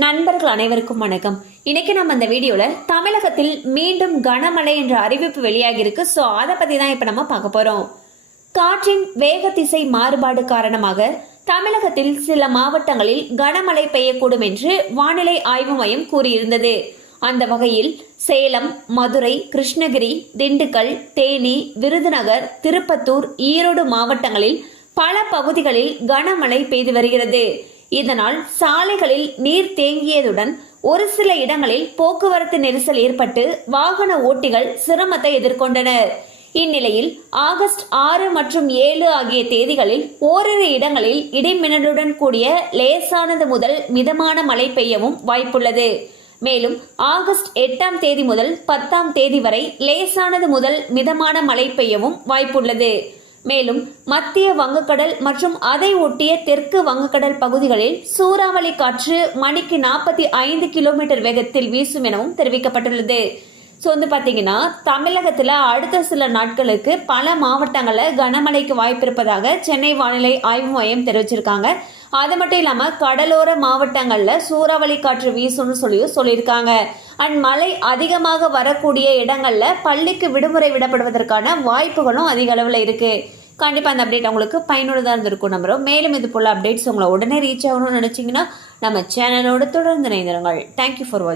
நண்பர்கள் அனைவருக்கும் வணக்கம். இன்னைக்கு நம்ம இந்த வீடியோல தமிழகத்தில் மீண்டும் கனமழை என்ற அறிவிப்பு வெளியாகி இருக்கு ஸோ அதை பத்தி தான் இப்ப நம்ம பார்க்க போறோம். காற்றின் வேக திசை மாறுபாடு காரணமாக தமிழகத்தில் சில மாவட்டங்களில் கனமழை பெய்யக்கூடும் என்று வானிலை ஆய்வு மையம் கூறியிருந்தது. அந்த வகையில் சேலம் மதுரை கிருஷ்ணகிரி திண்டுக்கல் தேனி விருதுநகர் திருப்பத்தூர் ஈரோடு மாவட்டங்களில் பல பகுதிகளில் கனமழை பெய்து வருகிறது. இதனால் சாலைகளில் நீர் தேங்கியதுடன் ஒரு சில இடங்களில் போக்குவரத்து நெரிசல் ஏற்பட்டு வாகன ஓட்டிகள் சிரமத்தை எதிர்கொண்டனர். இந்நிலையில் ஆகஸ்ட் ஆறு மற்றும் ஏழு ஆகிய தேதிகளில் ஓரிரு இடங்களில் இடிமின்னலுடன் கூடிய லேசானது முதல் மிதமான மழை பெய்யவும் வாய்ப்புள்ளது. மேலும் ஆகஸ்ட் எட்டாம் தேதி முதல் பத்தாம் தேதி வரை லேசானது முதல் மிதமான மழை பெய்யவும் வாய்ப்புள்ளது. மேலும் மத்திய வங்கக்கடல் மற்றும் அதை ஒட்டிய தெற்கு வங்கக்கடல் பகுதிகளில் சூறாவளி காற்று மணிக்கு நாற்பத்தி ஐந்து கிலோமீட்டர் வேகத்தில் வீசும் எனவும் தெரிவிக்கப்பட்டுள்ளது. ஸோ வந்து பார்த்தீங்கன்னா தமிழகத்தில் அடுத்த சில நாட்களுக்கு பல மாவட்டங்களில் கனமழைக்கு வாய்ப்பு இருப்பதாக சென்னை வானிலை ஆய்வு மையம் தெரிவிச்சிருக்காங்க. அது மட்டும் இல்லாமல் கடலோர மாவட்டங்களில் சூறாவளி காற்று வீசும்னு சொல்லியும் சொல்லியிருக்காங்க. அண்ட் மழை அதிகமாக வரக்கூடிய இடங்களில் பள்ளிக்கு விடுமுறை விடப்படுவதற்கான வாய்ப்புகளும் அதிக அளவில் இருக்குது கண்டிப்பாக அந்த அப்டேட் உங்களுக்கு பயனுள்ளதாக இருந்திருக்கும் நம்புறோம். மேலும் இது போல் அப்டேட்ஸ் உங்களை உடனே ரீச் ஆகணும்னு நினச்சிங்கன்னா நம்ம சேனலோடு தொடர்ந்து இணைந்திருங்கள். தேங்க்யூ ஃபார் வாட்சிங்